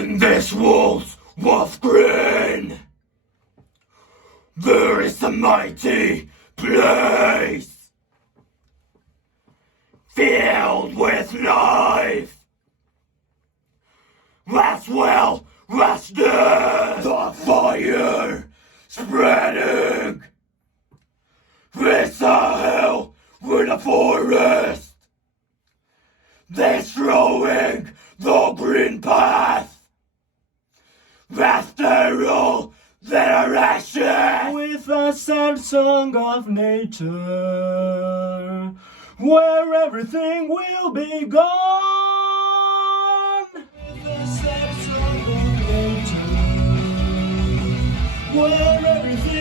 In this world's wolf green, there is a mighty place filled with life. That's well rested. The fire spreading. It's a hell with a forest, destroying the green path. After generation, with a sad song of nature, where everything will be gone. With a sad song of nature, where everything